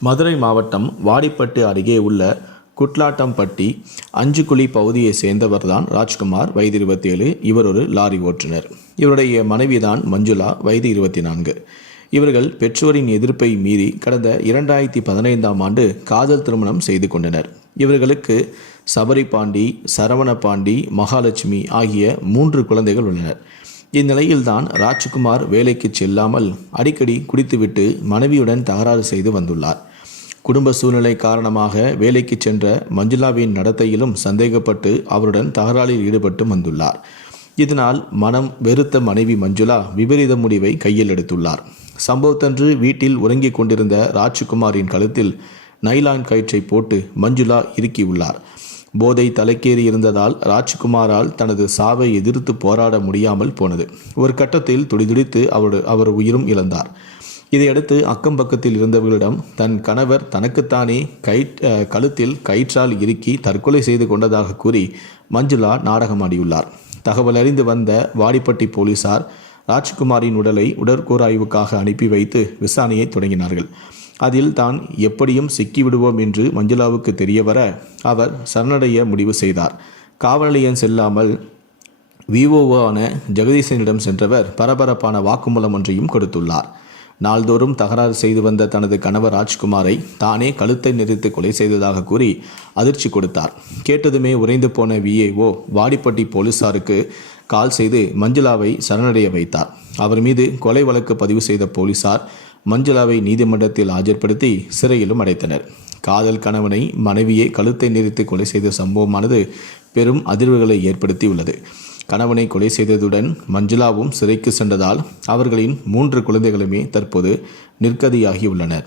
மதுரை மாவட்டம் வாடிப்பட்டு அருகே உள்ள குட்லாட்டம்பட்டி அஞ்சுக்குழி பகுதியை சேர்ந்தவர்தான் ராஜ்குமார் வயது இருபத்தேழு. இவர் ஒரு லாரி ஓட்டுநர். இவருடைய மனைவிதான் மஞ்சுளா வயது இருபத்தி நான்கு இவர்கள் பெற்றோரின் எதிர்ப்பை மீறி கடந்த இரண்டாயிரத்தி பதினைந்தாம் ஆண்டு காதல் திருமணம் செய்து கொண்டனர். இவர்களுக்கு சபரி பாண்டி சரவண பாண்டி மகாலட்சுமி ஆகிய மூன்று குழந்தைகள் உள்ளனர். இந்நிலையில்தான் ராஜ்குமார் வேலைக்கு செல்லாமல் அடிக்கடி குடித்துவிட்டு மனைவியுடன் தகராறு செய்து வந்துள்ளார். குடும்ப சூழ்நிலை காரணமாக வேலைக்கு சென்ற மஞ்சுளாவின் நடத்தையிலும் சந்தேகப்பட்டு அவருடன் தகராறில் ஈடுபட்டு வந்துள்ளார். இதனால் மனம் வெறுத்த மனைவி மஞ்சுளா விபரீத முடிவை கையில் எடுத்துள்ளார். சம்பவத்தன்று வீட்டில் உறங்கிக் கொண்டிருந்த ராஜ்குமாரின் கழுத்தில் நைலான் கயிற்றை போட்டு மஞ்சுளா இறுக்கியுள்ளார். போதை தலைக்கேறி இருந்ததால் ராஜ்குமாரால் தனது சாவை எதிர்த்து போராட முடியாமல் போனது. ஒரு கட்டத்தில் துடிதுடித்து அவர் அவர் உயிரும் இழந்தார். இதையடுத்து அக்கம் பக்கத்தில் இருந்தவர்களிடம் தன் கணவர் தனக்குத்தானே கயிற் கழுத்தில் கயிற்றால் இறுக்கி தற்கொலை செய்து கொண்டதாக கூறி மஞ்சுளா நாடகமாடியுள்ளார் தகவல் அறிந்து வந்த வாடிப்பட்டி போலீசார் ராஜ்குமாரின் உடலை உடற்கூறாய்வுக்காக அனுப்பி வைத்து விசாரணையை தொடங்கினார்கள். அதில் தான் எப்படியும் சிக்கிவிடுவோம் என்று மஞ்சுளாவுக்கு தெரியவர அவர் சரணடைய முடிவு செய்தார். காவல் நிலையம் செல்லாமல் விஓஓவான ஜெகதீசனிடம் சென்றவர் பரபரப்பான வாக்குமூலம் ஒன்றையும் கொடுத்துள்ளார். நாள்தோறும் தகராறு செய்து வந்த தனது கணவர் ராஜ்குமாரை தானே கழுத்தை நெரித்து கொலை செய்ததாக கூறி அதிர்ச்சி கொடுத்தார். கேட்டதுமே உறைந்து போன விஏஓ வாடிப்பட்டி போலீசாருக்கு கால் செய்து மஞ்சுளாவை சரணடைய வைத்தார். அவர் மீது கொலை வழக்கு பதிவு செய்த போலீசார் மஞ்சுளாவை நீதிமன்றத்தில் ஆஜர்படுத்தி சிறையிலும் அடைத்தனர். காதல் கணவனை மனைவியை கழுத்தை நெரித்து கொலை செய்த சம்பவமானது பெரும் அதிர்வுகளை ஏற்படுத்தியுள்ளது. கணவனை கொலை செய்ததுடன் மஞ்சுளாவும் சிறைக்கு சென்றதால் அவர்களின் மூன்று குழந்தைகளுமே தற்போது நிர்கதியாகியுள்ளனர்